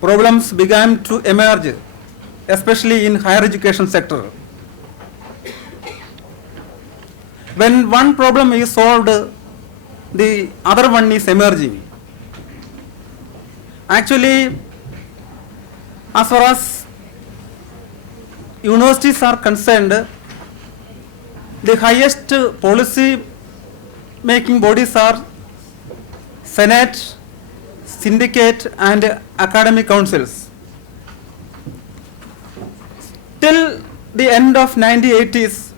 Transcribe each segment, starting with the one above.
problems began to emerge, especially in higher education sector. When one problem is solved, the other one is emerging. Actually, as far as universities are concerned, the highest policy making bodies are Senate, Syndicate and academic councils. Till the end of 1980s,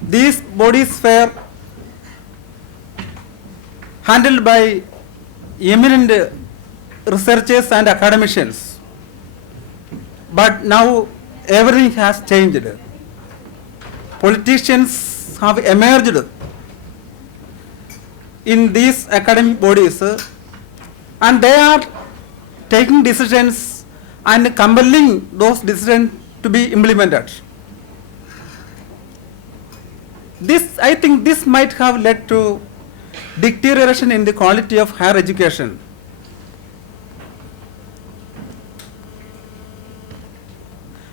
these bodies were handled by eminent researchers and academicians. But now everything has changed. Politicians have emerged in these academic bodies and they are taking decisions and compelling those decisions to be implemented. I think this might have led to deterioration in the quality of higher education.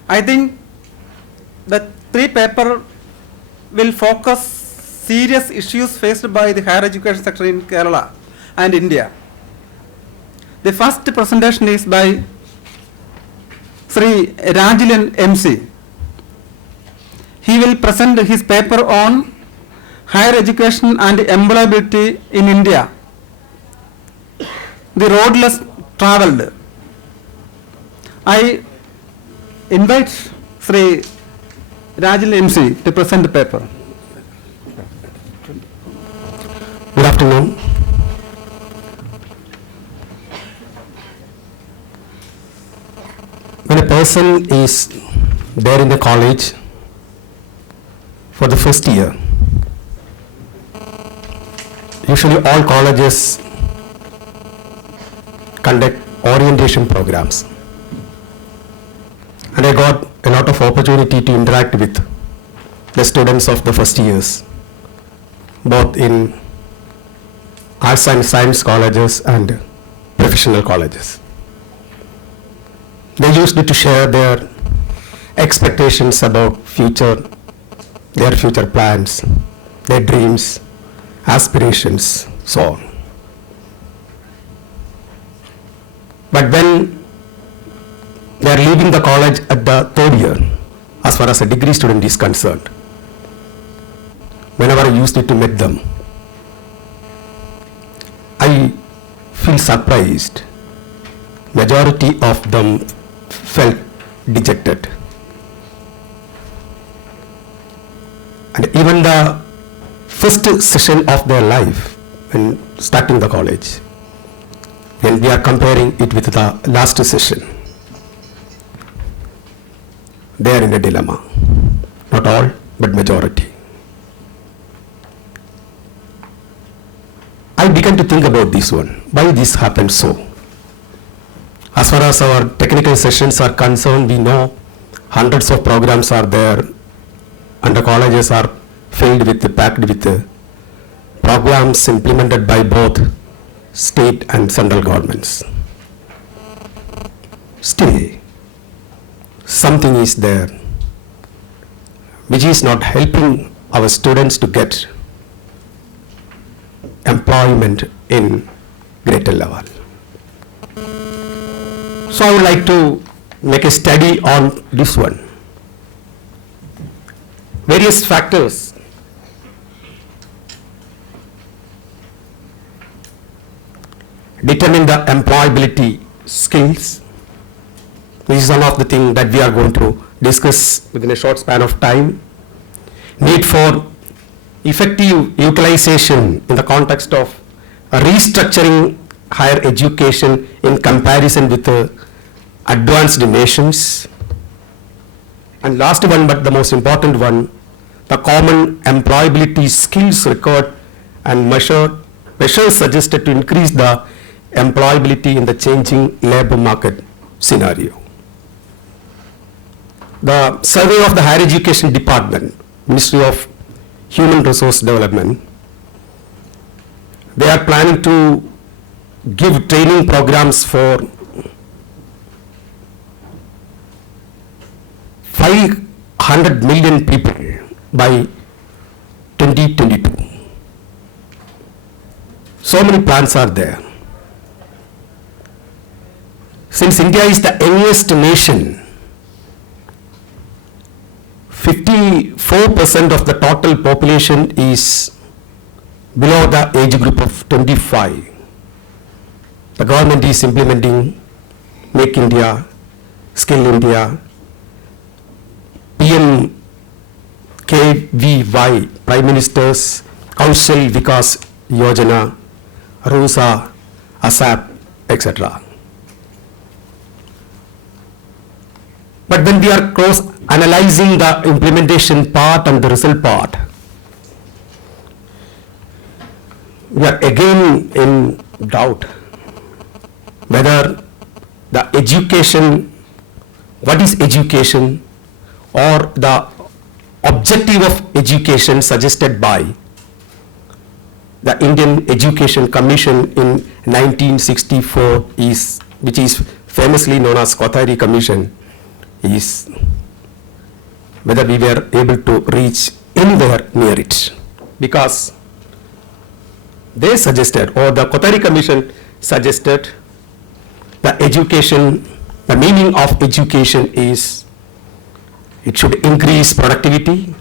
I think the three papers will focus serious issues faced by the higher education sector in Kerala and India. The first presentation is by Sri Rajilan MC. He will present his paper on higher education and employability in India, the road less travelled. I invite Sri Rajilan MC to present the paper. Good afternoon. When a person is there in the college for the first year, usually all colleges conduct orientation programs. And I got a lot of opportunity to interact with the students of the first years, both in arts and science colleges and professional colleges. They used to share their expectations about their future plans, their dreams, aspirations, so on. But when they are leaving the college at the third year, as far as a degree student is concerned, whenever I used to meet them, I feel surprised. Majority of them felt dejected. And even the first session of their life, when starting the college, when we are comparing it with the last session, they are in a dilemma. Not all, but majority. I began to think about this one. Why this happened so? As far as our technical sessions are concerned, we know hundreds of programs are there and the colleges are packed with programs implemented by both state and central governments. Still, something is there which is not helping our students to get employment in greater level. So I would like to make a study on this one. Various factors determine the employability skills. This is one of the things that we are going to discuss within a short span of time. Need for effective utilization in the context of restructuring higher education in comparison with advanced nations. And last one, but the most important one, the common employability skills required and measures suggested to increase the employability in the changing labor market scenario. The survey of the Higher Education Department, Ministry of Human Resource Development, they are planning to give training programs for 500 million people by 2022. So many plans are there. Since India is the youngest nation, 54% of the total population is below the age group of 25. The government is implementing Make India, Skill India, PMKVY, Prime Minister's Kaushal Vikas Yojana, RUSA, ASAP, etc. But when we are analyzing the implementation part and the result part, we are again in doubt whether the education, what is education, or the objective of education suggested by the Indian Education Commission in 1964 is, which is famously known as Kothari Commission, is whether we were able to reach anywhere near it. Because they suggested, or the Kothari Commission suggested, the education, the meaning of education is it should increase productivity,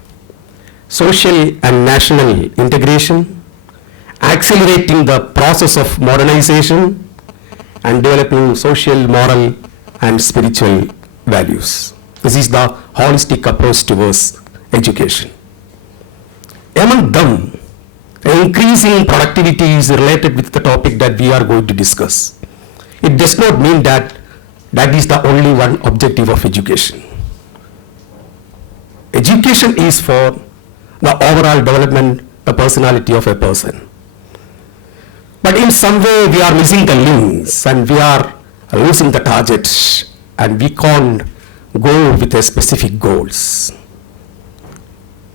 social and national integration, accelerating the process of modernization, and developing social, moral, and spiritual values. This is the holistic approach towards education. Among them, increasing productivity is related with the topic that we are going to discuss. It does not mean that that is the only one objective of education. Education is for the overall development, the personality of a person. But in some way we are missing the links and we are losing the target and we can't go with a specific goals.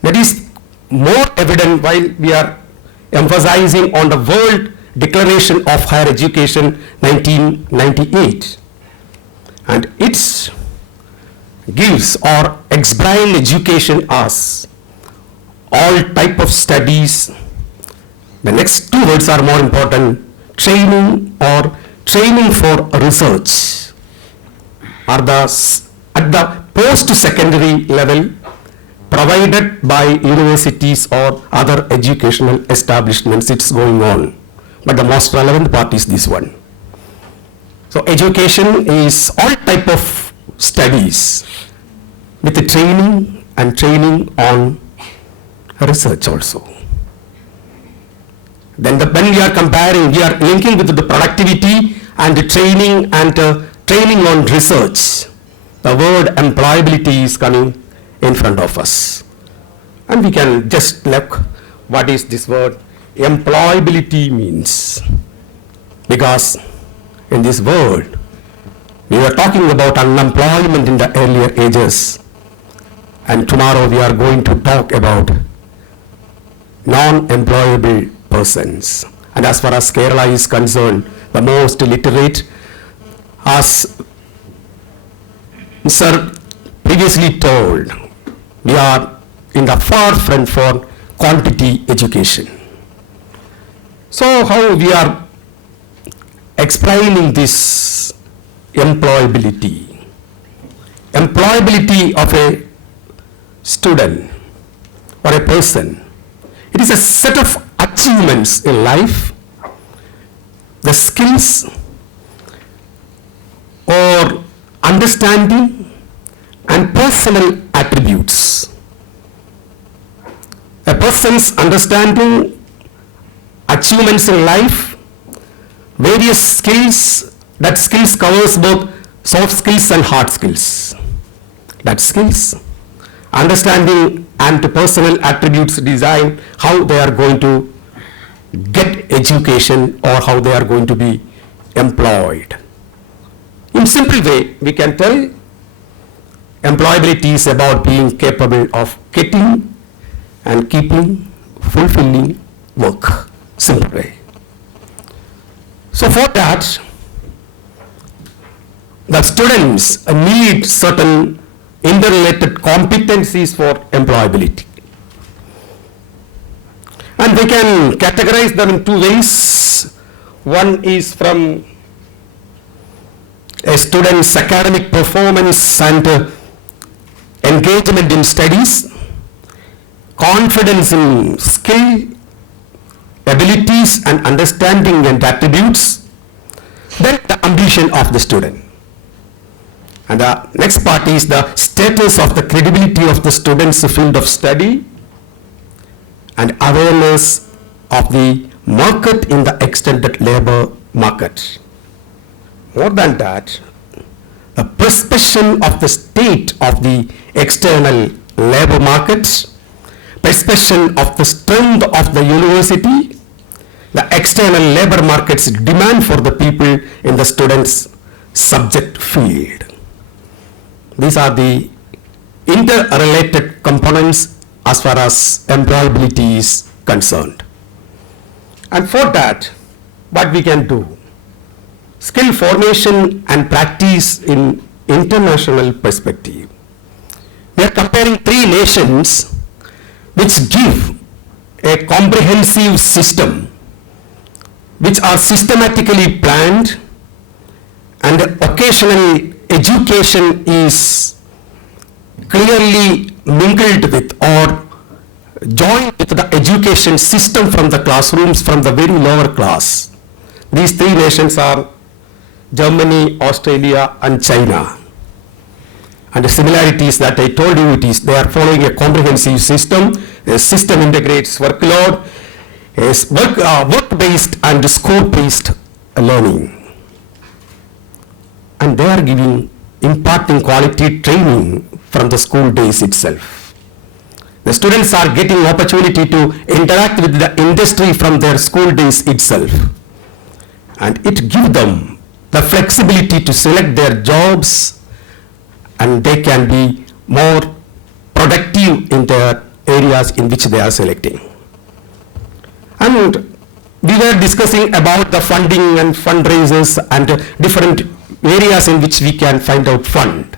That is more evident while we are emphasizing on the World Declaration of Higher Education 1998, and it gives or explains education as all type of studies. The next two words are more important: training or training for research, are at the post-secondary level provided by universities or other educational establishments. It's going on, but the most relevant part is this one. So education is all type of studies with the training and training on research also. Then when we are comparing, we are linking with the productivity and the training and training on research. The word employability is coming in front of us. And we can just look what is this word employability means. Because in this world, we were talking about unemployment in the earlier ages. And tomorrow we are going to talk about non-employable persons. And as far as Kerala is concerned, the most literate, as Sir previously told, we are in the far front for quantity education. So how we are explaining this employability? Employability of a student or a person, it is a set of achievements in life, the skills or understanding and personal attributes. A person's understanding, achievements in life, various skills, that skills covers both soft skills and hard skills. That skills, understanding and personal attributes design how they are going to get education or how they are going to be employed. In simple way, we can tell employability is about being capable of getting and keeping, fulfilling work. Simple way. So for that, the students need certain interrelated competencies for employability. And we can categorize them in two ways. One is from a student's academic performance and engagement in studies, confidence in skill, abilities and understanding and attributes, then the ambition of the student. And the next part is the status of the credibility of the student's field of study and awareness of the market in the extended labor market. More than that, the perception of the state of the external labor market, perception of the strength of the university, the external labor market's demand for the people in the student's subject field. These are the interrelated components as far as employability is concerned. And for that, what we can do? Skill formation and practice in international perspective. We are comparing three nations which give a comprehensive system, which are systematically planned, and occasionally education is clearly mingled with or joined with the education system from the classrooms from the very lower class. These three nations are Germany, Australia and China. And the similarities that I told you, it is they are following a comprehensive system. The system integrates workload, is work-based and score-based learning. And they are imparting quality training from the school days itself. The students are getting opportunity to interact with the industry from their school days itself. And it gives them the flexibility to select their jobs, and they can be more productive in their areas in which they are selecting. And we were discussing about the funding and fundraisers and different areas in which we can find out fund.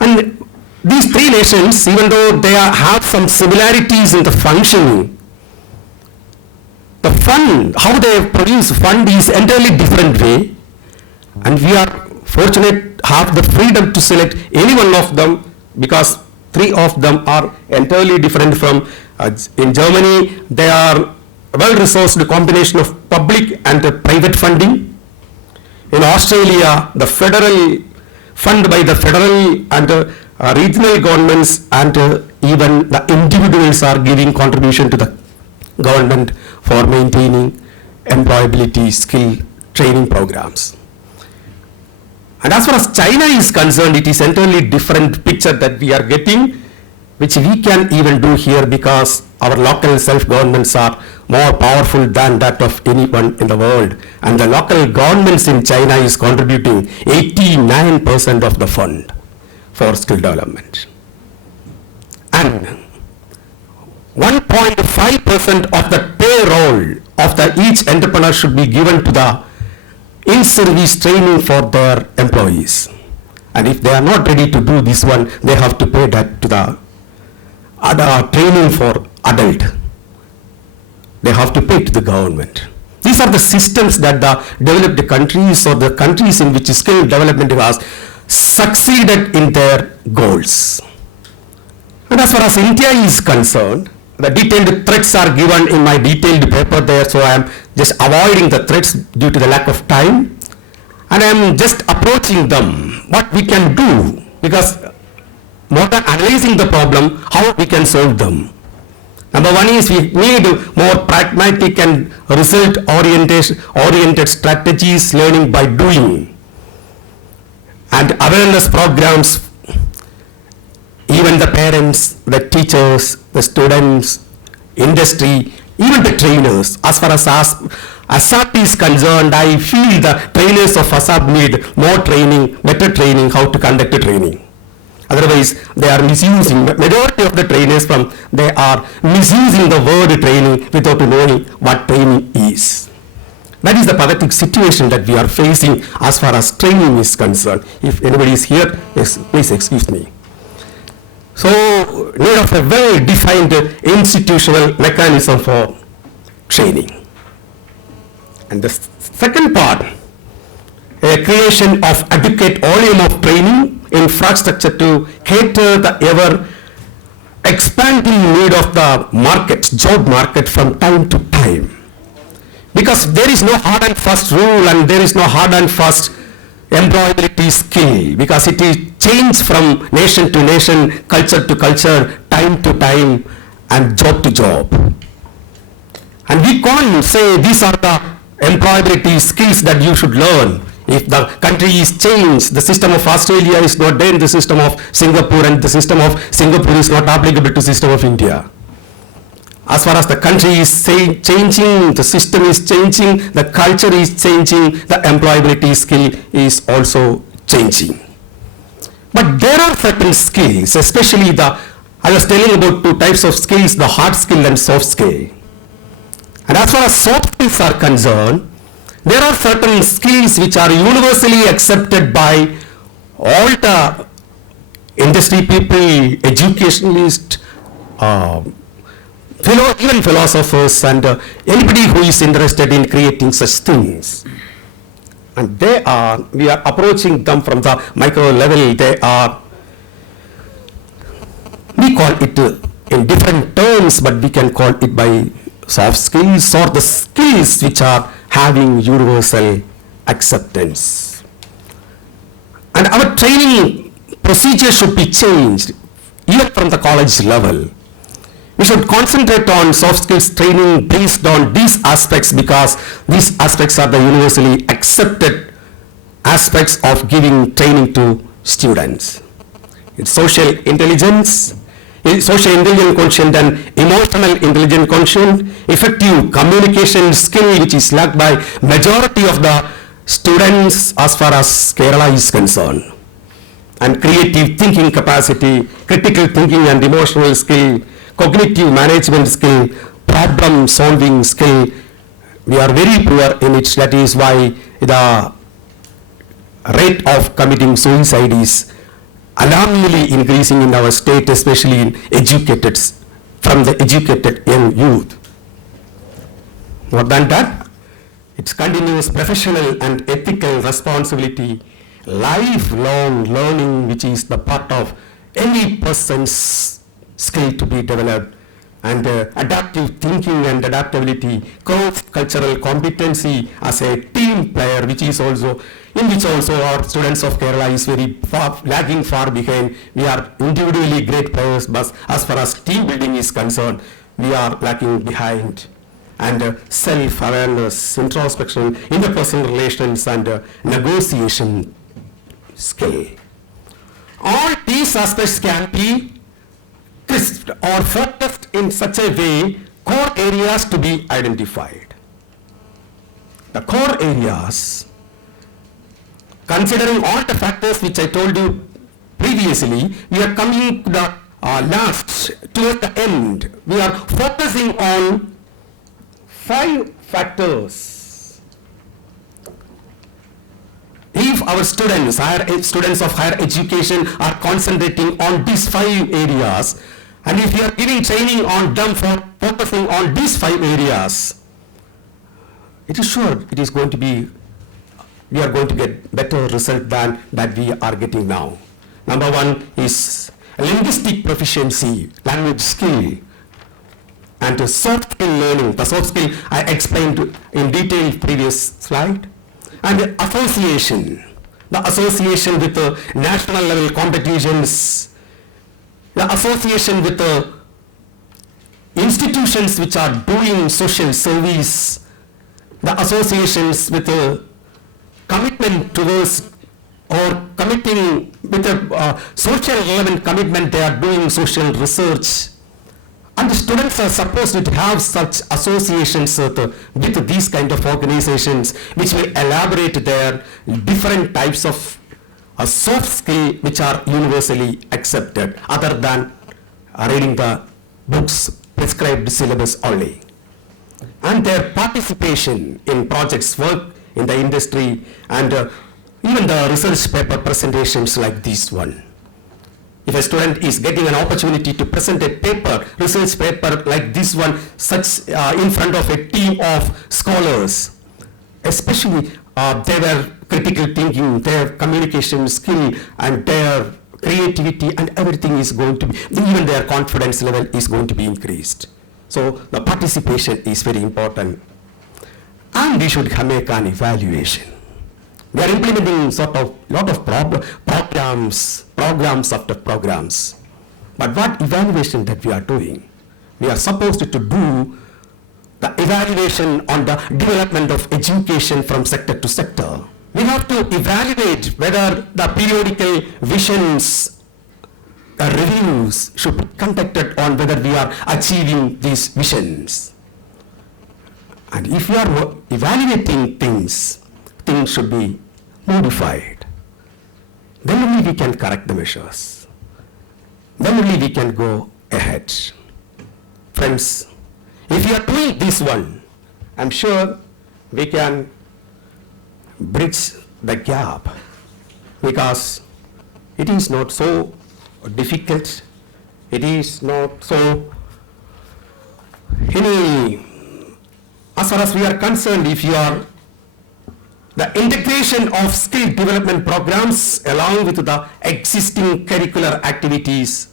And these three nations, even though they have some similarities in the functioning, the fund, how they produce fund is entirely different way, and we are fortunate have the freedom to select any one of them because three of them are entirely different from, in Germany, they are well-resourced combination of public and private funding. In Australia, the federal fund by the federal and regional governments and even the individuals are giving contribution to the government for maintaining employability skill training programs. And as far as China is concerned, it is entirely different picture that we are getting, which we can even do here because our local self-governments are more powerful than that of anyone in the world. And the local governments in China is contributing 89% of the fund for skill development. And 1.5% of the payroll of each entrepreneur should be given to the in-service training for their employees. And if they are not ready to do this one, they have to pay that to the training for adult. They have to pay to the government. These are the systems that the developed countries or the countries in which skill development has succeeded in their goals. And as far as India is concerned, the detailed threats are given in my detailed paper there, so I am just avoiding the threats due to the lack of time. And I am just approaching them, what we can do, because more than analyzing the problem, how we can solve them. Number one is we need more pragmatic and result-oriented strategies, learning by doing, and awareness programs. Even the parents, the teachers, the students, industry, even the trainers. As far as ASAP is concerned, I feel the trainers of ASAP need more training, better training, how to conduct the training. Otherwise, they are misusing, majority of the trainers they are misusing the word training without knowing what training is. That is the pathetic situation that we are facing as far as training is concerned. If anybody is here, yes, please excuse me. So, need of a well-defined institutional mechanism for training. And the second part, a creation of adequate volume of training infrastructure to cater the ever expanding need of the market, job market from time to time. Because there is no hard and fast rule and there is no hard and fast employability skill, because it is changed from nation to nation, culture to culture, time to time, and job to job. And we can't say these are the employability skills that you should learn. If the country is changed, the system of Australia is not there in the system of Singapore, and the system of Singapore is not applicable to system of India. As far as the country is changing, the system is changing, the culture is changing, the employability skill is also changing. But there are certain skills, especially I was telling about two types of skills, the hard skill and soft skill. And as far as soft skills are concerned, there are certain skills which are universally accepted by all the industry people, educationalists, even philosophers, and anybody who is interested in creating such things. And we are approaching them from the micro level. We call it in different terms, but we can call it by soft skills or the skills which are having universal acceptance. And our training procedure should be changed even from the college level. We should concentrate on soft skills training based on these aspects, because these aspects are the universally accepted aspects of giving training to students. It's social intelligence, social intelligence quotient and emotional intelligence quotient, effective communication skill which is lacked by majority of the students as far as Kerala is concerned, and creative thinking capacity, critical thinking and emotional skill, cognitive management skill, problem solving skill. We are very poor in it. That is why the rate of committing suicide is alarmingly increasing in our state, especially in from the educated young youth. More than that, it's continuous professional and ethical responsibility, lifelong learning, which is the part of any person's skill to be developed, and adaptive thinking and adaptability, cross-cultural competency as a team player, which also our students of Kerala is very lagging far behind. We are individually great players, but as far as team building is concerned, we are lagging behind. And self-awareness, introspection, interpersonal relations, and negotiation skill. All these aspects can be crisped or focused in such a way, core areas to be identified. The core areas, considering all the factors which I told you previously, we are coming to the towards the end. We are focusing on 5 factors. If our students of higher education are concentrating on these 5 areas, and if we are giving training on them for focusing on these 5 areas, it is sure it is going to be, we are going to get better result than that we are getting now. Number 1 is linguistic proficiency, language skill, and soft skill learning. The soft skill I explained in detail previous slide. And association, the association with the national level competitions, the association with the institutions which are doing social service, the associations with the commitment towards or committing with a social relevant commitment, they are doing social research. And the students are supposed to have such associations with these kind of organizations, which will elaborate their different types of soft skill which are universally accepted, other than reading the books prescribed syllabus only. and their participation in projects work in the industry and even the research paper presentations like this one. If a student is getting an opportunity to present a paper, research paper like this one, such in front of a team of scholars, especially their critical thinking, their communication skill, and their creativity and everything is going to be, even their confidence level is going to be increased. So the participation is very important. And we should make an evaluation. We are implementing lot of programs after programs. But what evaluation that we are doing? We are supposed to do the evaluation on the development of education from sector to sector. We have to evaluate whether the periodical visions reviews should be conducted on whether we are achieving these visions. And if we are evaluating things should be modified. Then only we can correct the measures. Then only we can go ahead. Friends, if we are doing this one, I'm sure we can bridge the gap, because it is not so difficult. It is not so as far as we are concerned, if you are the integration of skill development programs along with the existing curricular activities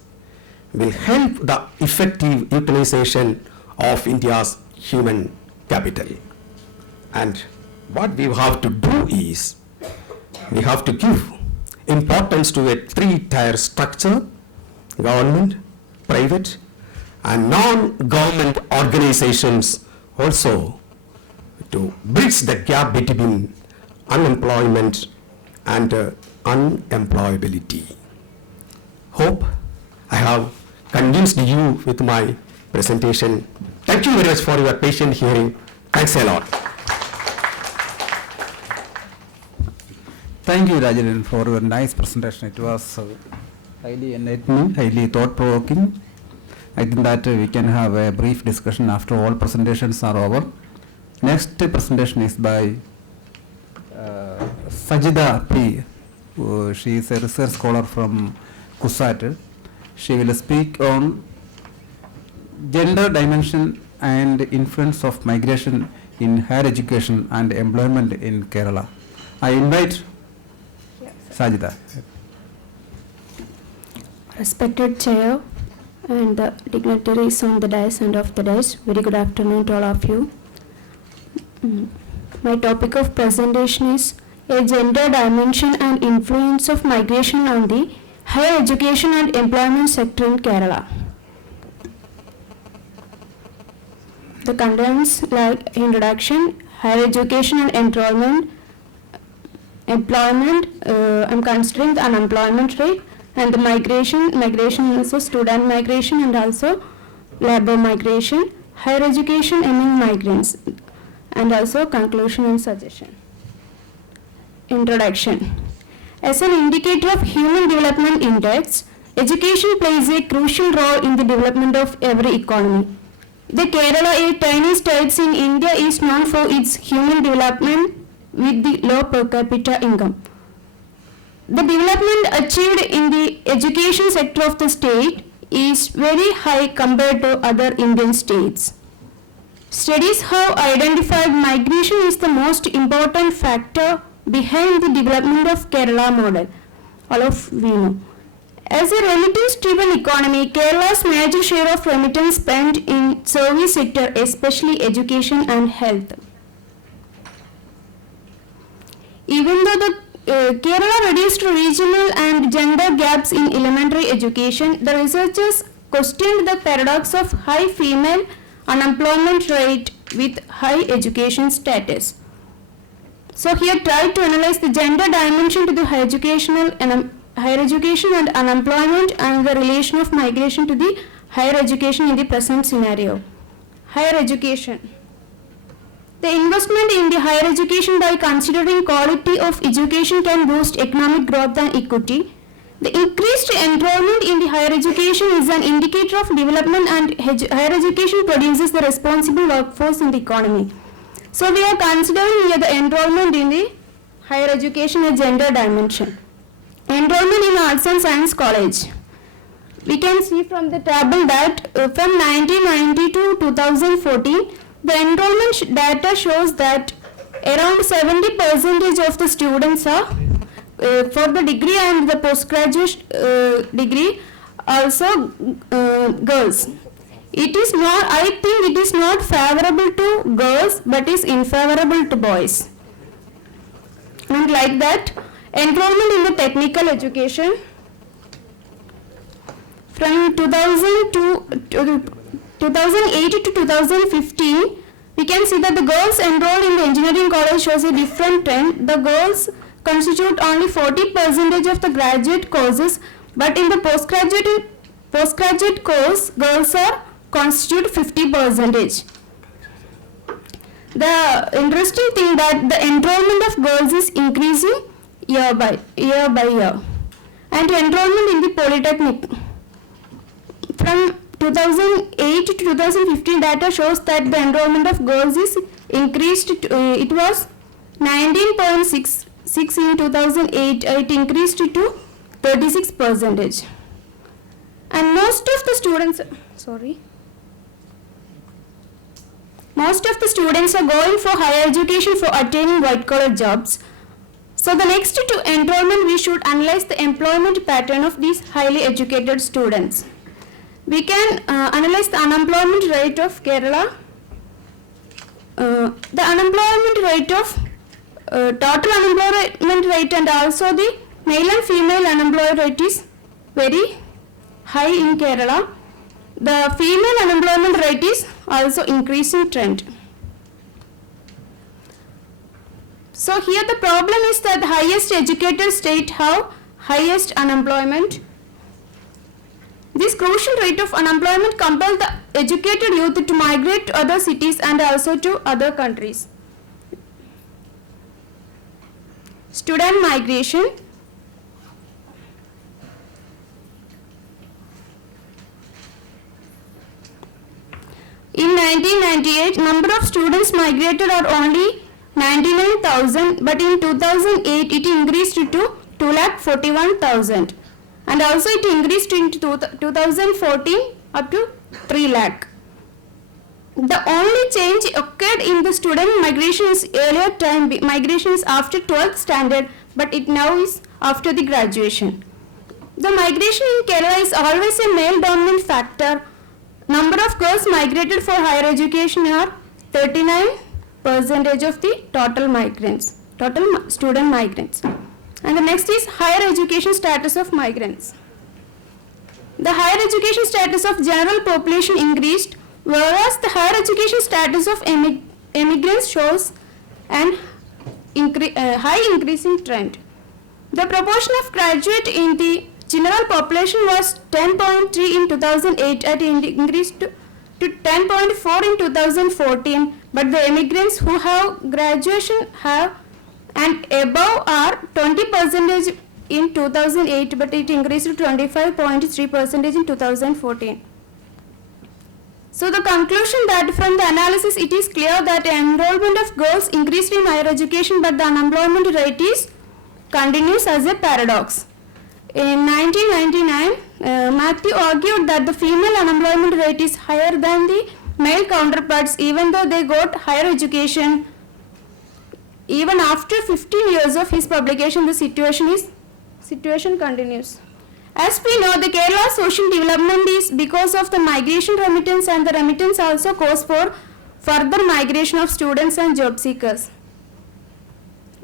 will help the effective utilization of India's human capital. And what we have to do is, we have to give importance to a three-tier structure: government, private, and non-government organizations, also to bridge the gap between unemployment and unemployability. Hope I have convinced you with my presentation. Thank you very much for your patient hearing. Thanks a lot. Thank you, Rajan, for your nice presentation. It was highly enlightening, highly thought-provoking. I think that we can have a brief discussion after all presentations are over. Next presentation is by Sajida P. She is a research scholar from KUSAT. She will speak on gender dimension and influence of migration in higher education and employment in Kerala. I invite Sajida. Respected Chair and the dignitaries on the dais and off the dais, very good afternoon to all of you. My topic of presentation is a gender dimension and influence of migration on the higher education and employment sector in Kerala. The contents like introduction, higher education and enrollment, employment, I'm considering the unemployment rate, and the migration also student migration and also labor migration, higher education among migrants, and also conclusion and suggestion. Introduction. As an indicator of Human Development Index, education plays a crucial role in the development of every economy. The Kerala, a tiny state in India, is known for its human development with the low per capita income. The development achieved in the education sector of the state is very high compared to other Indian states. Studies have identified migration is the most important factor behind the development of Kerala model. All of we know. As a remittance-driven economy, Kerala's major share of remittance spent in service sector, especially education and health. Even though the Kerala reduced regional and gender gaps in elementary education, the researchers questioned the paradox of high female unemployment rate with high education status. So here tried to analyze the gender dimension to the higher education and unemployment and the relation of migration to the higher education in the present scenario. Higher education. The investment in the higher education by considering quality of education can boost economic growth and equity. The increased enrollment in the higher education is an indicator of development, and higher education produces the responsible workforce in the economy. So we are considering here the enrollment in the higher education a gender dimension. Enrollment in Arts and Science College. We can see from the table that from 1990 to 2014, the enrollment data shows that around 70% of the students are for the degree and the postgraduate degree also girls. It is not, I think it is not favorable to girls but is unfavorable to boys. And like that, enrollment in the technical education from 2008 to 2015, we can see that the girls enrolled in the engineering college shows a different trend. The girls constitute only 40% of the graduate courses, but in the postgraduate course, girls are constitute 50%. The interesting thing that the enrollment of girls is increasing year by year, and enrollment in the polytechnic from 2008 to 2015 data shows that the enrollment of girls is increased. It was 19.66 in 2008. It increased to 36%. And most of the students are going for higher education for attaining white-collar jobs. So the next to enrollment, we should analyze the employment pattern of these highly educated students. We can analyze the unemployment rate of Kerala. The unemployment rate of total unemployment rate and also the male and female unemployment rate is very high in Kerala. The female unemployment rate is also increasing trend. So here the problem is that the highest educated state have highest unemployment. This crucial rate of unemployment compels the educated youth to migrate to other cities and also to other countries. Student migration. In 1998, number of students migrated are only 99,000, but in 2008 it increased to 2,41,000, and also it increased in 2014 up to 3 lakh. The only change occurred in the student migration is earlier time migration is after 12th standard, but it now is after the graduation. The migration in Kerala is always a male dominant factor. Number of girls migrated for higher education are 39% of the total migrants, total student migrants. And the next is higher education status of migrants. The higher education status of general population increased, whereas the higher education status of immigrants shows an high increasing trend. The proportion of graduate in the general population was 10.3 in 2008 and increased to 10.4 in 2014, but the immigrants who have graduation have and above are 20% in 2008, but it increased to 25.3% in 2014. So the conclusion that from the analysis it is clear that enrollment of girls increased in higher education, but the unemployment rate is continues as a paradox. In 1999, Matthew argued that the female unemployment rate is higher than the male counterparts even though they got higher education. Even after 15 years of his publication, the situation continues. As we know, the Kerala social development is because of the migration remittance, and the remittance also calls for further migration of students and job seekers.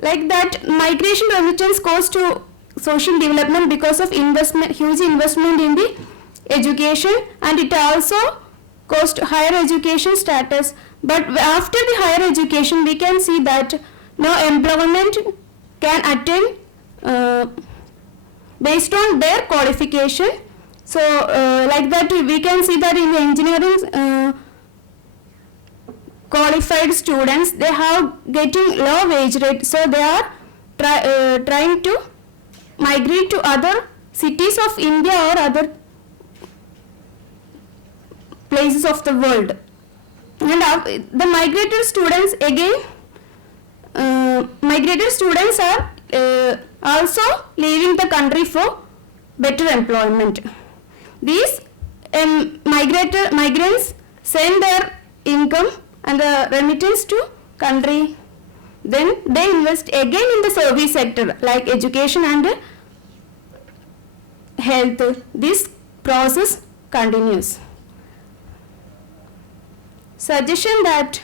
Like that, migration remittance goes to social development because of huge investment in the education, and it also goes to higher education status. But after the higher education, we can see that no employment can attain based on their qualification. So like that, we can see that in the engineering qualified students, they have getting low wage rate, so they are trying to migrate to other cities of India or other places of the world. And the migrated students again, migrated students are also leaving the country for better employment. These migrants send their income and the remittance to country. Then they invest again in the service sector like education and health. This process continues. Suggestion that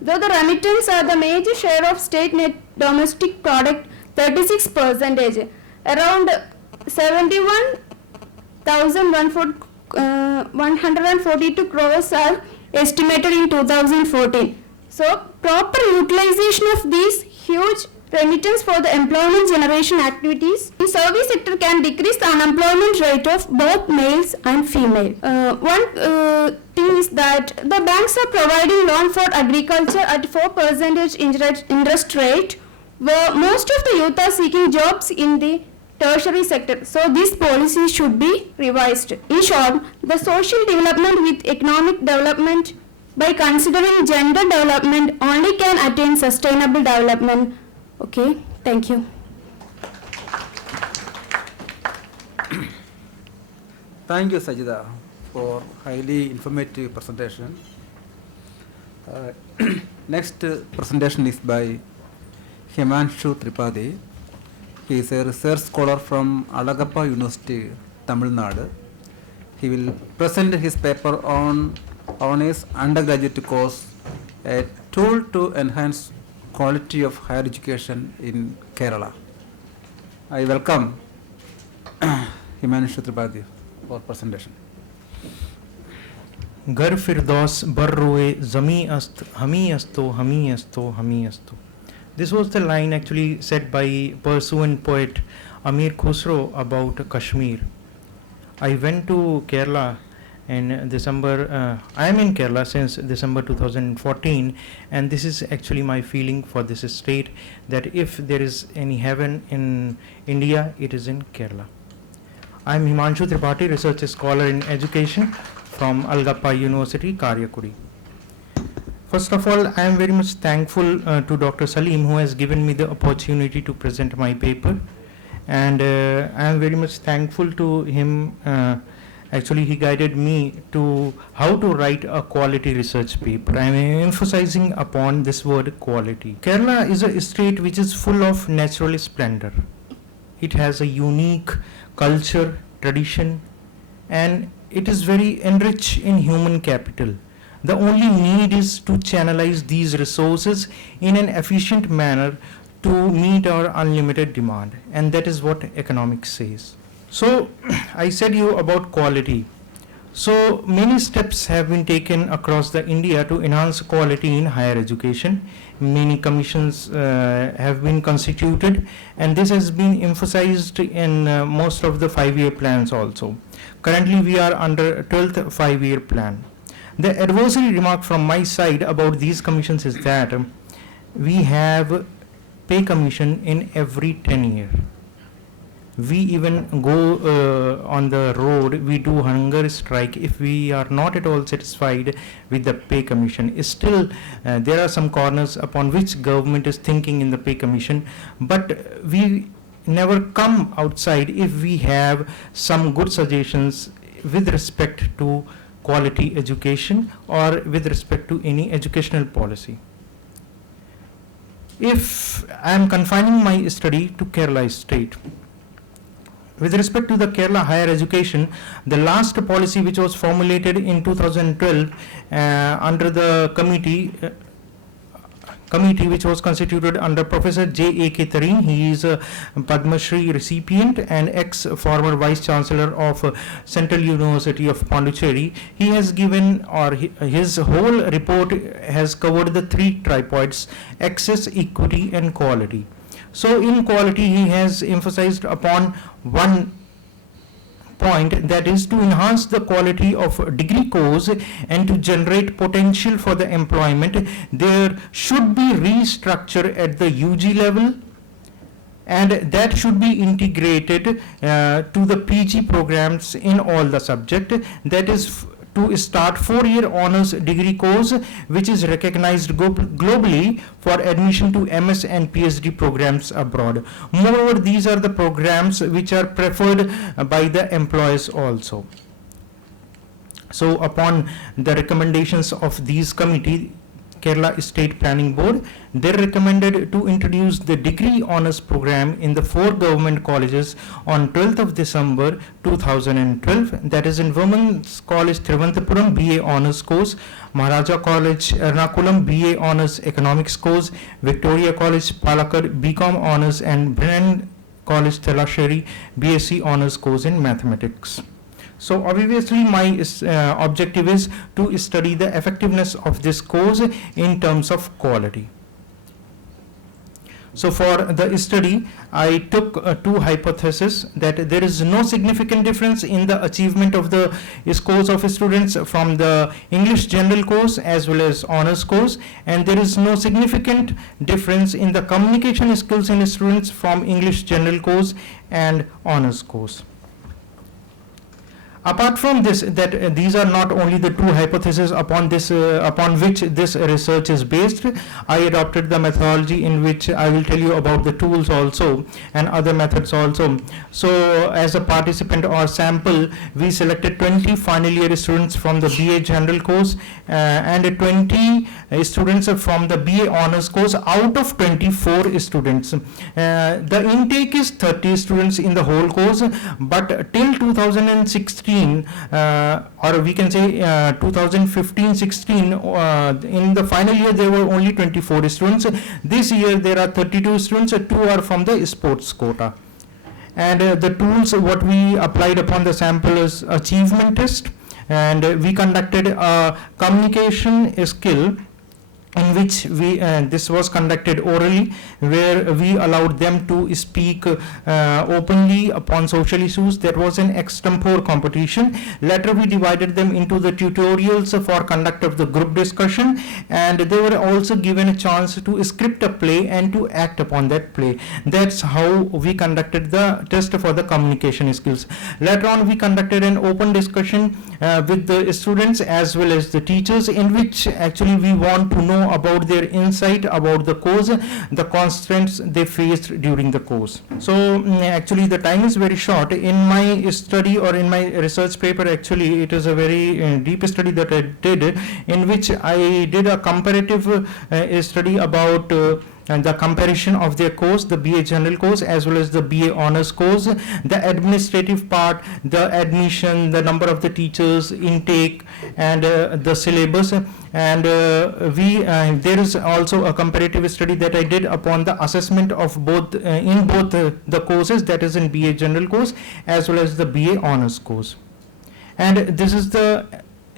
though the remittance are the major share of state net domestic product, 36%, around 71,142 crores are estimated in 2014. So, proper utilization of these huge remittance for the employment generation activities in service sector can decrease the unemployment rate of both males and female. One thing is that the banks are providing loan for agriculture at 4% interest rate, where most of the youth are seeking jobs in the tertiary sector. So this policy should be revised. In short, the social development with economic development by considering gender development only can attain sustainable development. Okay, thank you. Thank you, Sajida, for highly informative presentation. Next presentation is by Himanshu Tripathi. He is a research scholar from Alagappa University, Tamil Nadu. He will present his paper on his undergraduate course, a tool to enhance quality of higher education in Kerala. I welcome Himanshu Tripathi for presentation. घर फिरदौस बर रोए ज़मी अस्त हमी अस्तो हमी अस्तो हमी अस्तो. This was the line actually said by Persian poet Amir Khusro about Kashmir. I went to Kerala in December. I am in Kerala since December 2014, and this is actually my feeling for this state, that if there is any heaven in India, it is in Kerala. I am Himanshu Tripathi, research scholar in education from Alagappa University, Karyakudi. First of all, I am very much thankful to Dr. Salim, who has given me the opportunity to present my paper, and I am very much thankful to him. Actually, he guided me to how to write a quality research paper. I am emphasizing upon this word quality. Kerala is a state which is full of natural splendor. It has a unique culture, tradition, and it is very enriched in human capital. The only need is to channelize these resources in an efficient manner to meet our unlimited demand, and that is what economics says. So I said you about quality. So many steps have been taken across the India to enhance quality in higher education. Many commissions have been constituted, and this has been emphasized in most of the 5-year plans also. Currently we are under 12th 5-year plan. The advisory remark from my side about these commissions is that we have pay commission in every 10 years. We even go on the road, we do hunger strike if we are not at all satisfied with the pay commission. Still, there are some corners upon which government is thinking in the pay commission, but we never come outside if we have some good suggestions with respect to quality education or with respect to any educational policy. If I am confining my study to Kerala state, with respect to the Kerala higher education, the last policy which was formulated in 2012 under the committee which was constituted under Professor J.A.K. Tareen. He is a Padma Shri recipient and ex-former Vice Chancellor of Central University of Pondicherry. He has given, or his whole report has covered the 3 tripods: access, equity and quality. So in quality he has emphasized upon one point, that is to enhance the quality of degree course and to generate potential for the employment. There should be restructure at the UG level and that should be integrated to the PG programs in all the subject. That is to start 4-year honors degree course which is recognized globally for admission to MS and PhD programs abroad. Moreover, these are the programs which are preferred by the employers also. So upon the recommendations of these committee, Kerala State Planning Board, they recommended to introduce the degree honors program in the 4 government colleges on 12th of December 2012. That is in Women's College Thiruvananthapuram BA honors course, Maharaja College Ernakulam BA honors economics course, Victoria College Palakkad BCom honors, and Brennan College Thelasheri BSc honors course in mathematics. So obviously my objective is to study the effectiveness of this course in terms of quality. So for the study, I took 2 hypotheses, that there is no significant difference in the achievement of the scores of students from the English general course as well as honors course, and there is no significant difference in the communication skills in students from English general course and honors course. Apart from this, that these are not only the 2 hypotheses upon which this research is based, I adopted the methodology in which I will tell you about the tools also and other methods also. So as a participant or sample, we selected 20 final year students from the BA general course and 20 students from the BA honors course out of 24 students. The intake is 30 students in the whole course, but till 2016 or we can say 2015-16, in the final year there were only 24 students. This year there are 32 students, 2 are from the sports quota. And the tools what we applied upon the sample is achievement test, and we conducted a communication skill in which we this was conducted orally, where we allowed them to speak openly upon social issues. There was an extempore competition. Later we divided them into the tutorials for conduct of the group discussion, and they were also given a chance to script a play and to act upon that play. That's how we conducted the test for the communication skills. Later on we conducted an open discussion with the students as well as the teachers, in which actually we want to know about their insight about the course, the constraints they faced during the course. So actually the time is very short. In my study or in my research paper, actually it is a very deep study that I did, in which I did a comparative study about and the comparison of their course, the BA general course as well as the BA honors course, the administrative part, the admission, the number of the teachers, intake, and the syllabus. And there is also a comparative study that I did upon the assessment of both in both the courses, that is in BA general course as well as the BA honors course. And this is the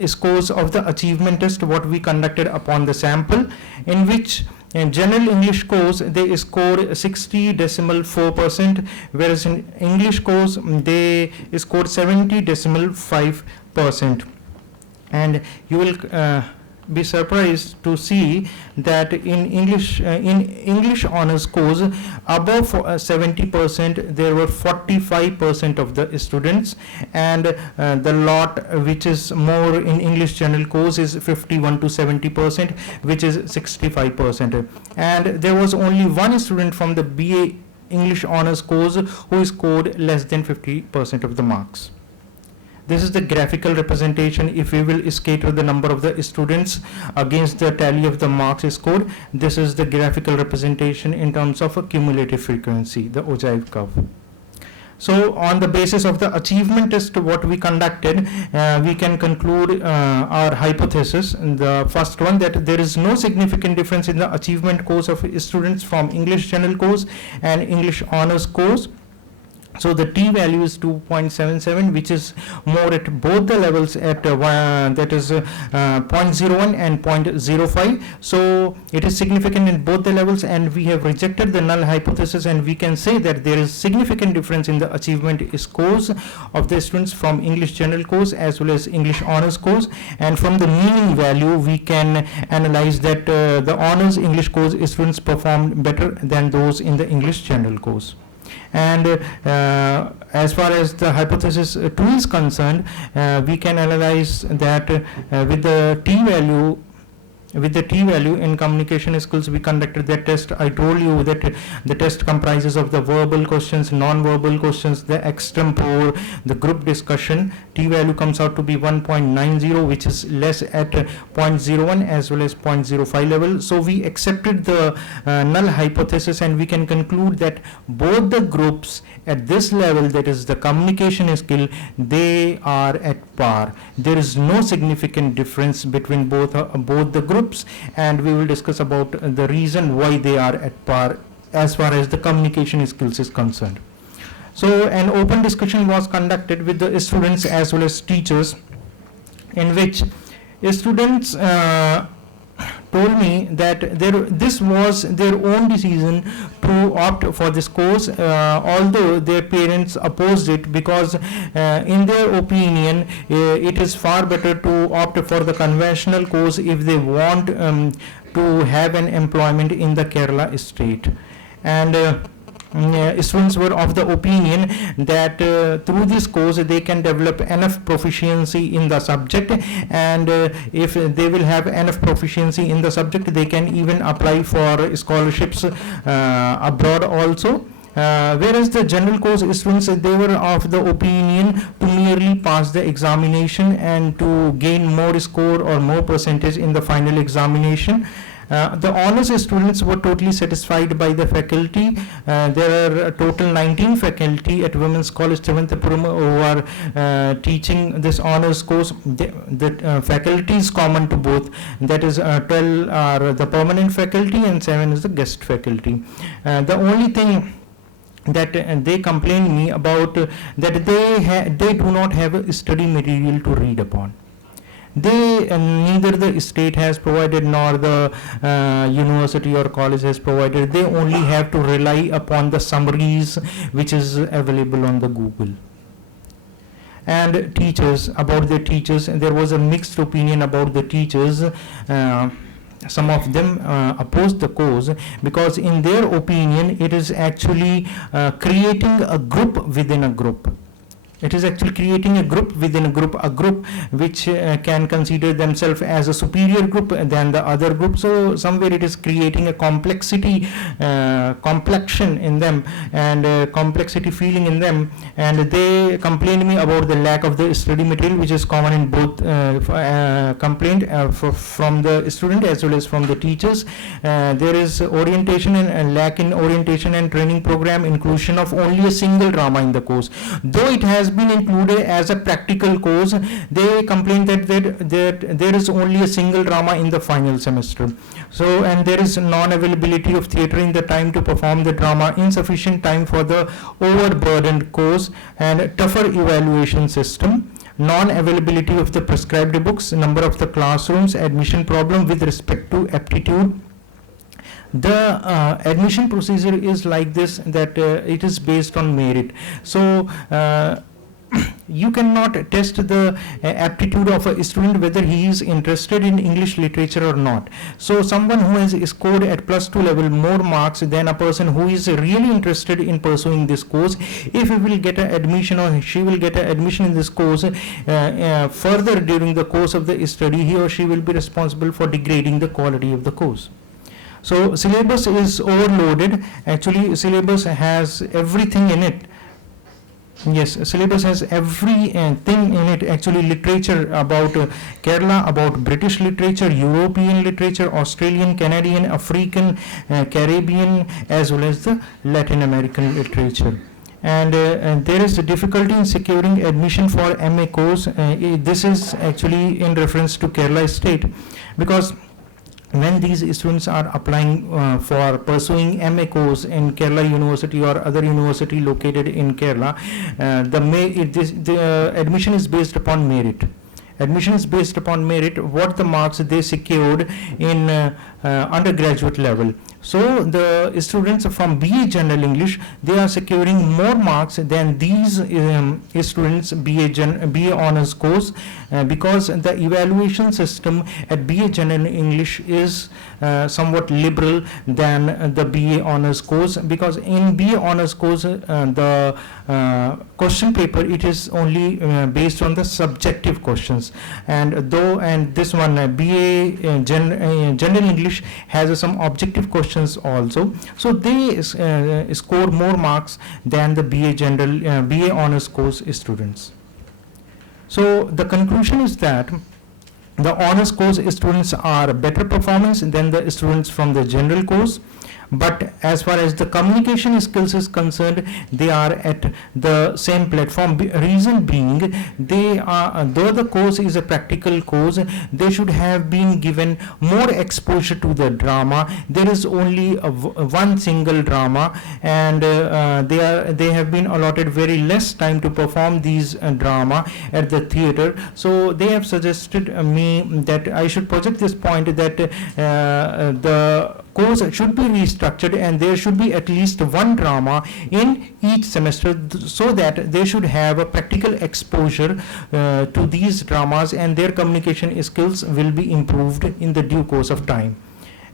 scores of the achievement test what we conducted upon the sample, in which in general English course they scored 60.4%, whereas in English course they scored 70.5%. And you will be surprised to see that in English honors course above 70% there were 45% of the students, and the lot which is more in English general course is 51 to 70%, which is 65%. And there was only one student from the BA English honors course who scored less than 50% of the marks. This is the graphical representation. If we will scatter the number of the students against the tally of the marks scored, this is the graphical representation in terms of a cumulative frequency, the ogive curve. So on the basis of the achievement test what we conducted, we can conclude our hypothesis. The first one, that there is no significant difference in the achievement course of students from English general course and English honors course. So the t value is 2.77, which is more at both the levels at that is 0.01 and 0.05. So it is significant in both the levels, and we have rejected the null hypothesis, and we can say that there is significant difference in the achievement scores of the students from English general course as well as English honors course. And from the meaning value we can analyze that the honors English course students performed better than those in the English general course. And as far as the hypothesis 2 is concerned, we can analyze that with the t value in communication skills, we conducted that test. I told you that the test comprises of the verbal questions, non-verbal questions, the extempore, the group discussion. T value comes out to be 1.90, which is less at 0.01 as well as 0.05 level. So we accepted the null hypothesis, and we can conclude that both the groups at this level, that is the communication skill, they are at par. There is no significant difference between both the groups, and we will discuss about the reason why they are at par as far as the communication skills is concerned. So an open discussion was conducted with the students as well as teachers, in which students told me that this was their own decision to opt for this course, although their parents opposed it, because in their opinion it is far better to opt for the conventional course if they want to have an employment in the Kerala state. And students were of the opinion that through this course they can develop enough proficiency in the subject, and if they will have enough proficiency in the subject, they can even apply for scholarships abroad also. Whereas the general course students, they were of the opinion to merely pass the examination and to gain more score or more percentage in the final examination. The honors students were totally satisfied by the faculty. There are a total 19 faculty at Women's College Thiruvananthapuram who are teaching this honors course. The faculty is common to both, that is 12 are the permanent faculty and 7 is the guest faculty. The only thing that they complained me about that they do not have a study material to read upon. They neither the state has provided nor the university or college has provided. They only have to rely upon the summaries which is available on the Google. And teachers, about the teachers, there was a mixed opinion about the teachers. Some of them opposed the course because in their opinion it is actually creating a group within a group. It is actually creating a group within a group which can consider themselves as a superior group than the other group. So somewhere it is creating a complexity, complexion in them, and complexity feeling in them. And they complained me about the lack of the study material, which is common in both complaint from the student as well as from the teachers. There is orientation and lack in orientation and training program, inclusion of only a single drama in the course. Though it has been included as a practical course, they complain that there is only a single drama in the final semester. So, and there is non-availability of theatre in the time to perform the drama, insufficient time for the overburdened course, and tougher evaluation system, non-availability of the prescribed books, number of the classrooms, admission problem with respect to aptitude. The admission procedure is like this, that it is based on merit. So you cannot test the aptitude of a student whether he is interested in English literature or not. So someone who has scored at +2 level more marks than a person who is really interested in pursuing this course, if he will get an admission or she will get an admission in this course, further during the course of the study, he or she will be responsible for degrading the quality of the course. So syllabus is overloaded. Actually syllabus has everything in it. Yes, syllabus has everything in it. Actually literature about Kerala, about British literature, European literature, Australian, Canadian, African, Caribbean, as well as the Latin American literature. And there is a difficulty in securing admission for MA course. This is actually in reference to Kerala state, because when these students are applying for pursuing MA course in Kerala University or other university located in Kerala, the admission is based upon merit. Admission is based upon merit, what the marks they secured in undergraduate level. So the students from BA General English, they are securing more marks than these students BA Honours course, because the evaluation system at BA General English is somewhat liberal than the BA Honours course, because in BA Honours course the question paper, it is only based on the subjective questions, and this one BA General English has some objective questions also, so they score more marks than the BA Honours course students. So the conclusion is that the Honours course students are better performance than the students from the general course. But as far as the communication skills is concerned, they are at the same platform. Reason being, they are, though the course is a practical course, they should have been given more exposure to the drama. There is only one single drama, and they have been allotted very less time to perform these drama at the theatre. So they have suggested me that I should project this point, that the course should be restructured and there should be at least one drama in each semester, so that they should have a practical exposure to these dramas, and their communication skills will be improved in the due course of time.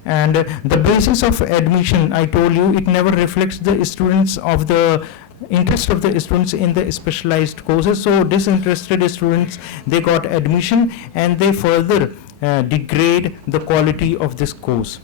And the basis of admission, I told you, it never reflects the students of the interest of the students in the specialized courses. So disinterested students, they got admission and they further degrade the quality of this course.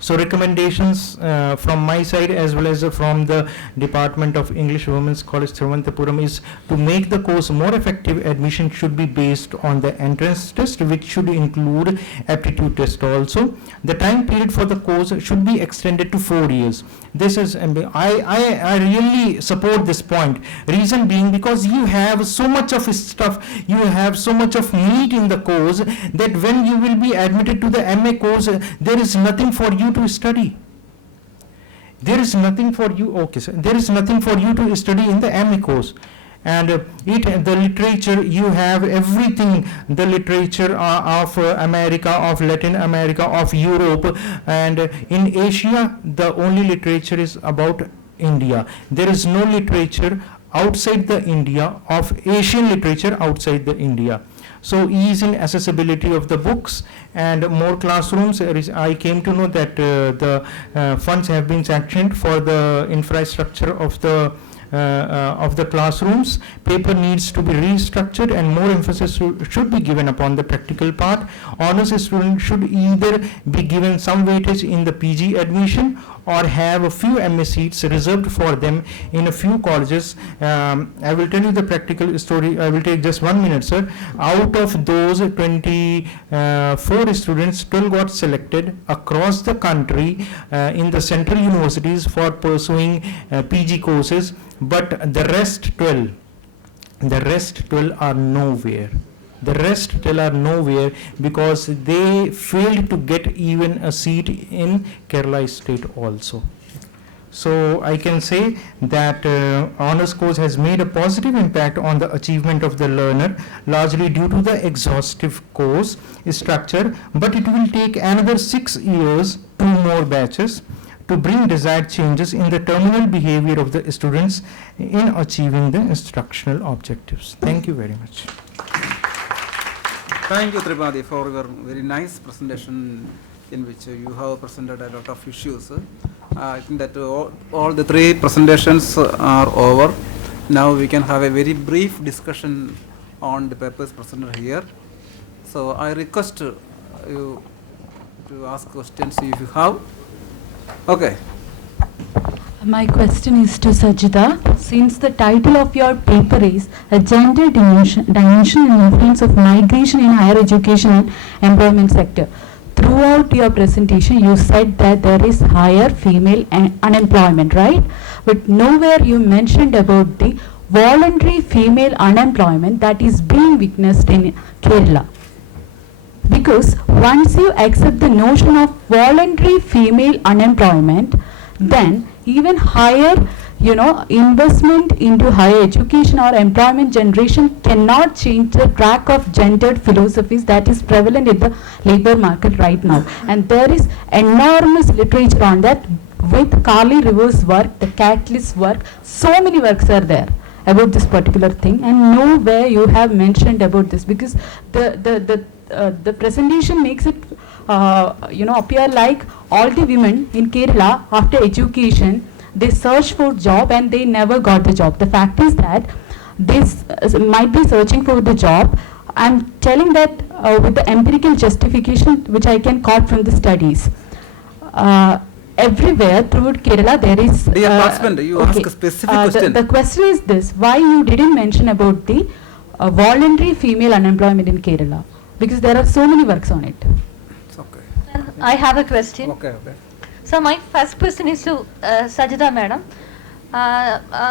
So recommendations from my side as well as from the Department of English Women's College Thiruvananthapuram is to make the course more effective. Admission should be based on the entrance test, which should include aptitude test also. The time period for the course should be extended to 4 years. This is, I really support this point. Reason being, because you have so much of stuff, you have so much of meat in the course, that when you will be admitted to the MA course, there is nothing for you to study. There is nothing for you, okay sir, there is nothing for you to study in the MA course. And the literature, you have everything, the literature of America, of Latin America, of Europe, and in Asia the only literature is about India. There is no literature outside the India, of Asian literature outside the India. So ease in accessibility of the books and more classrooms. I came to know that the funds have been sanctioned for the infrastructure of the classrooms. Paper needs to be restructured and more emphasis should be given upon the practical part. Honours students should either be given some weightage in the PG admission or have a few MA seats reserved for them in a few colleges. I will tell you the practical story. I will take just 1 minute, sir. Out of those 24 students, 12 got selected across the country in the central universities for pursuing PG courses, but the rest 12 are nowhere. The rest 12 are nowhere because they failed to get even a seat in Kerala State also. So I can say that Honours course has made a positive impact on the achievement of the learner, largely due to the exhaustive course structure, but it will take another 6 years, 2 more batches, to bring desired changes in the terminal behavior of the students in achieving the instructional objectives. Thank you very much. Thank you, Tripadi, for your very nice presentation in which you have presented a lot of issues. I think that all the 3 presentations are over. Now we can have a very brief discussion on the papers presented here. So I request you to ask questions if you have. Okay. My question is to Sajida. Since the title of your paper is A Gender Dimension and Influence of Migration in Higher Education and Employment Sector, throughout your presentation you said that there is higher female unemployment, right? But nowhere you mentioned about the voluntary female unemployment that is being witnessed in Kerala. because once you accept the notion of voluntary female unemployment, then even higher, investment into higher education or employment generation cannot change the track of gendered philosophies that is prevalent in the labor market right now. And there is enormous literature on that with Carly Rivers' work, the Catalyst work, so many works are there about this particular thing, and nowhere you have mentioned about this, because the presentation makes it appear like all the women in Kerala after education they search for job and they never got the job. The fact is that they might be searching for the job. I'm telling that with the empirical justification which I can quote from the studies. Everywhere throughout Kerala there is... Dear participant, you ask a specific question. The question is this: why you didn't mention about the voluntary female unemployment in Kerala? Because there are so many works on it. It's okay. I have a question. Okay. So my first question is to Sajida madam.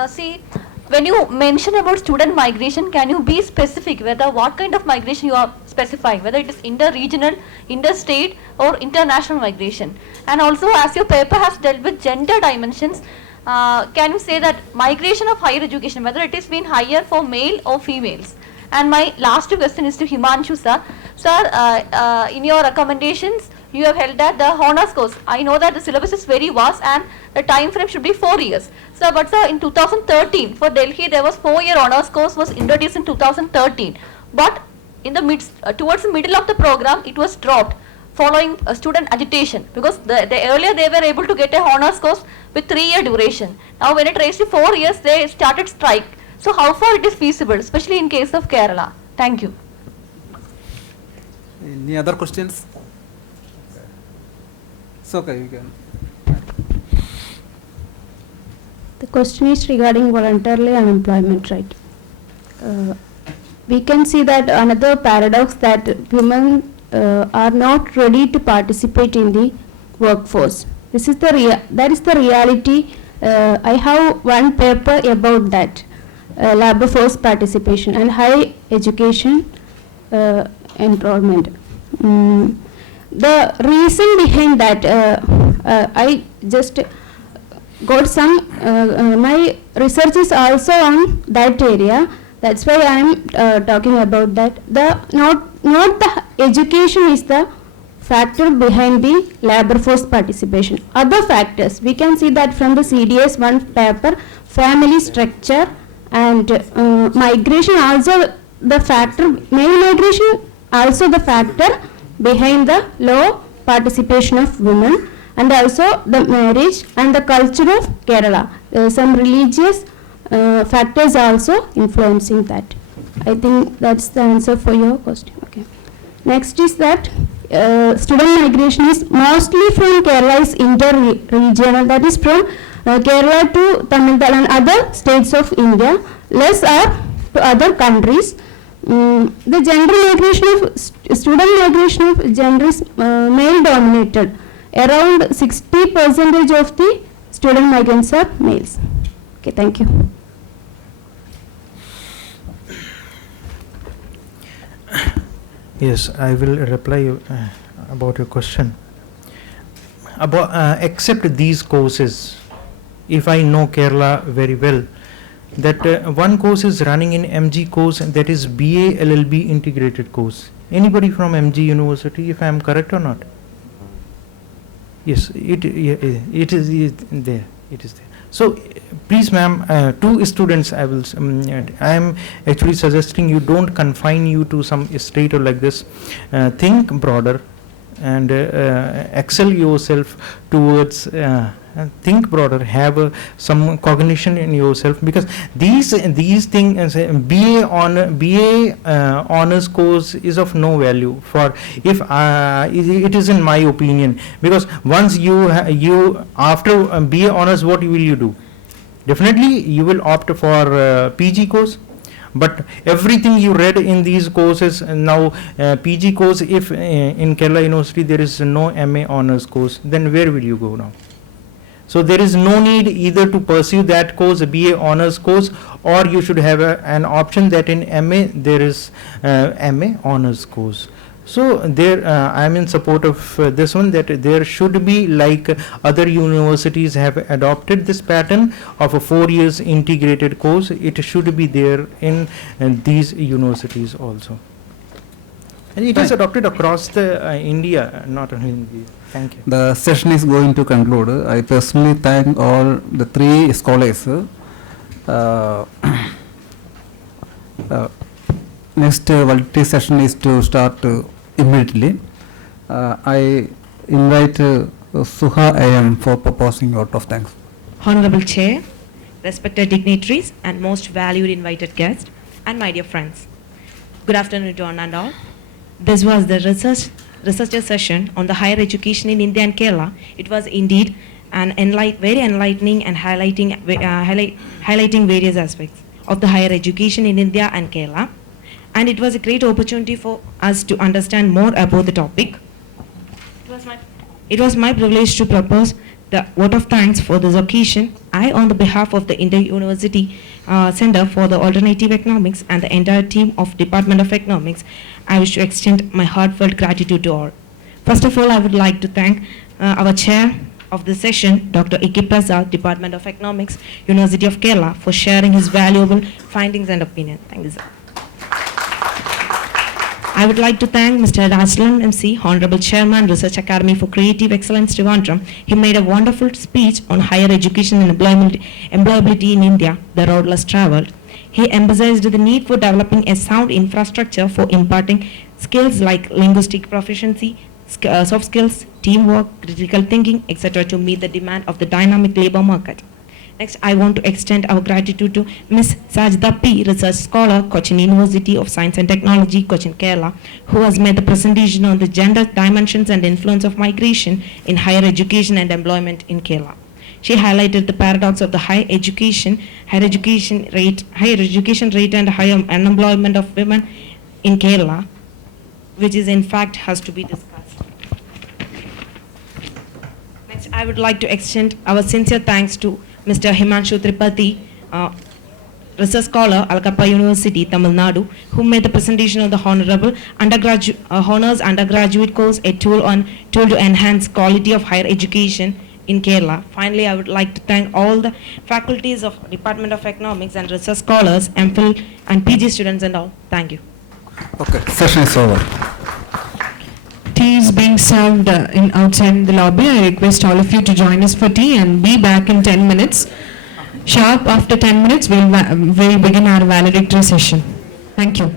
See, when you mention about student migration, can you be specific whether what kind of migration you are specifying, whether it is inter-regional, interstate or international migration? And also, as your paper has dealt with gender dimensions, can you say that migration of higher education, whether it is been higher for male or females? And my last question is to Himanshu sir. Sir, in your recommendations, you have held that the honors course. I know that the syllabus is very vast and the time frame should be 4 years. Sir, but sir, in 2013 for Delhi there was 4-year honors course was introduced in 2013. But in the towards the middle of the program, it was dropped following student agitation, because earlier they were able to get a honors course with 3-year duration. Now when it raised to 4 years, they started strike. So how far it is feasible, especially in case of Kerala? Thank you. Any other questions? It's okay, you can. The question is regarding voluntarily unemployment, right? We can see that another paradox that women are not ready to participate in the workforce. That is the reality. I have one paper about that, labor force participation and high education enrollment. The reason behind that, I just got some, my research is also on that area. That's why I am talking about that. Not the education is the factor behind the labor force participation. Other factors, we can see that from the CDS one paper, family structure and migration also the factor, male migration also the factor behind the low participation of women, and also the marriage and the culture of Kerala. Some religious factors also influencing that. I think that's the answer for your question. Okay. Next is that student migration is mostly from Kerala is inter-regional, that is from Kerala to Tamil Nadu and other states of India. Less are to other countries. The gender migration of student migration of gender is male dominated. Around 60% of the student migrants are males. Okay, thank you. Yes, I will reply about your question. About except these courses, if I know Kerala very well, that one course is running in MG course, and that is BA LLB integrated course. Anybody from MG University, if I am correct or not? Yes, it is there. It is there. So, please, ma'am, 2 students, I am actually suggesting you don't confine you to some state or like this. Think broader and excel yourself towards. Think broader, have some cognition in yourself, because these things, BA honors course is of no value for if it is in my opinion, because once you after BA honors, what will you do? Definitely you will opt for PG course. But everything you read in these courses now, PG course, if in Kerala University there is no MA honors course, then where will you go now? So there is no need either to pursue that course, BA honors course, or you should have an option that in MA there is MA honors course. So there, I am in support of this one, that there should be, like other universities have adopted this pattern of a 4 years integrated course. It should be there in these universities also. And it is Fine. adopted across the India, not only in India. Thank you. The session is going to conclude. I personally thank all the three scholars. Next validity session is to start immediately. I invite Suha AM for proposing vote of thanks. Honorable Chair, respected dignitaries and most valued invited guests, and my dear friends. Good afternoon to one and all. This was the researcher session on the higher education in India and Kerala. It was indeed an very enlightening and highlighting various aspects of the higher education in India and Kerala. And it was a great opportunity for us to understand more about the topic. It was my privilege to propose the vote of thanks for this occasion. I, on the behalf of the Indian University Center for the Alternative Economics and the entire team of Department of Economics, I wish to extend my heartfelt gratitude to all. First of all, I would like to thank our chair of the session, Dr. Iki Prasad, Department of Economics, University of Kerala, for sharing his valuable findings and opinion. Thank you, sir. I would like to thank Mr. Rajlan MC, Honorable Chairman, Research Academy for Creative Excellence, Trivandrum. He made a wonderful speech on higher education and employability in India, the road less traveled. He emphasized the need for developing a sound infrastructure for imparting skills like linguistic proficiency, soft skills, teamwork, critical thinking, etc. to meet the demand of the dynamic labor market. Next, I want to extend our gratitude to Ms. Sajida P, Research Scholar, Cochin University of Science and Technology, Cochin, Kerala, who has made the presentation on the gender dimensions and influence of migration in higher education and employment in Kerala. She highlighted the paradox of the higher education rate and higher unemployment of women in Kerala, which is in fact has to be discussed. Next, I would like to extend our sincere thanks to Mr. Himanshu Tripathi, Research Scholar, Alkappa University, Tamil Nadu, who made the presentation of the Honors Undergraduate course, a tool to enhance quality of higher education in Kerala. Finally, I would like to thank all the faculties of Department of Economics and Research Scholars, MPhil and PG students and all. Thank you. Okay, session is over. Tea is being served outside the lobby. I request all of you to join us for tea and be back in 10 minutes. Sharp after 10 minutes, we'll begin our valedictory session. Thank you.